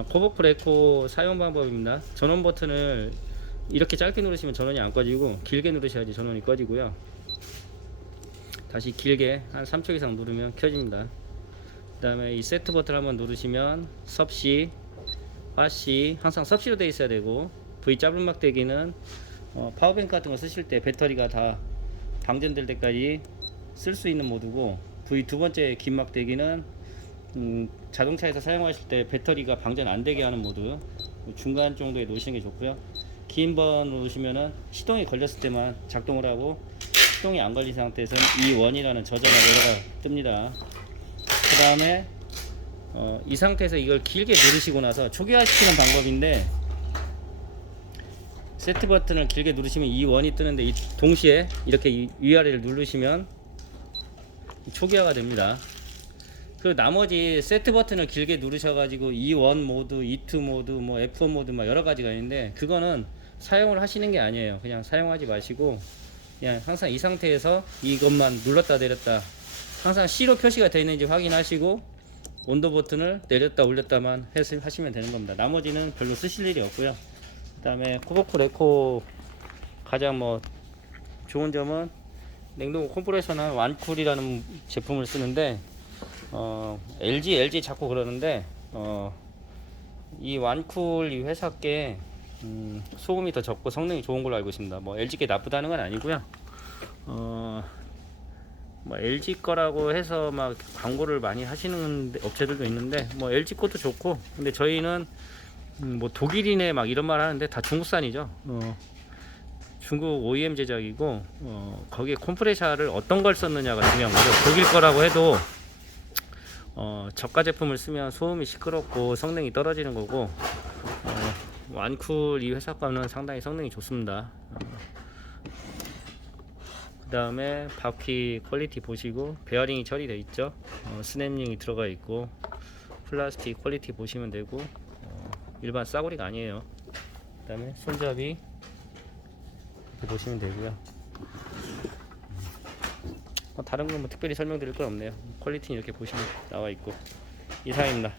아, 코보풀 에코 사용 방법입니다. 전원 버튼을 이렇게 짧게 누르시면 전원이 안 꺼지고 길게 누르셔야지 전원이 꺼지고요. 다시 길게 한 3초 이상 누르면 켜집니다. 그 다음에 이 세트 버튼 한번 누르시면 섭씨, 화씨 항상 섭씨로 되어 있어야 되고 V 짧은 막대기는 어, 파워뱅크 같은 거 쓰실 때 배터리가 다 방전될 때까지 쓸 수 있는 모드고 V 두 번째 긴 막 대기는 음, 자동차에서 사용하실 때 배터리가 방전 안 되게 하는 모드 중간 정도에 놓으시는 게 좋고요. 긴 번 놓으시면은 시동이 걸렸을 때만 작동을 하고 시동이 안 걸린 상태에서는 이 원이라는 저장가 내려가 뜹니다. 그 다음에 어, 이 상태에서 이걸 길게 누르시고 나서 초기화시키는 방법인데 세트 버튼을 길게 누르시면 이 원이 뜨는데 이 동시에 이렇게 이 위아래를 누르시면 초기화가 됩니다. 그 나머지 세트 버튼을 길게 누르셔가지고 E1 모드, E2 모드, 뭐 F1 모드 막 여러 가지가 있는데 그거는 사용을 하시는 게 아니에요. 그냥 사용하지 마시고 그냥 항상 이 상태에서 이것만 눌렀다 내렸다 항상 C로 표시가 되어 있는지 확인하시고 온도 버튼을 내렸다 올렸다만 하시면 되는 겁니다. 나머지는 별로 쓰실 일이 없고요. 그 다음에 코보코 에코 가장 뭐 좋은 점은 냉동고 컴프레셔는 완쿨이라는 제품을 쓰는데 어, LG LG 자꾸 그러는데 어, 이 완쿨 이 회사 께 음, 소음이 더 적고 성능이 좋은 걸로 알고 있습니다. 뭐 LG께 나쁘다는 건 아니고요. 어, 뭐 LG 거라고 해서 막 광고를 많이 하시는 업체들도 있는데 뭐 LG 것도 좋고 근데 저희는 음, 뭐 독일이네 막 이런 말 하는데 다 중국산이죠. 어, 중국 OEM 제작이고 어, 거기에 컴프레셔를 어떤 걸 썼느냐가 중요한 거죠. 독일 거라고 해도 어, 저가 제품을 쓰면 소음이 시끄럽고 성능이 떨어지는 거고 어, 완쿨 이 회사 거는 상당히 성능이 좋습니다. 그 다음에 바퀴 퀄리티 보시고 베어링이 처리되어 있죠. 어, 스냅링이 들어가 있고 플라스틱 퀄리티 보시면 되고 어, 일반 싸구리가 아니에요. 그 다음에 손잡이 이렇게 보시면 되고요. 뭐 다른 건 뭐 특별히 설명드릴 건 없네요. 퀄리티는 이렇게 보시면 나와 있고 이상입니다.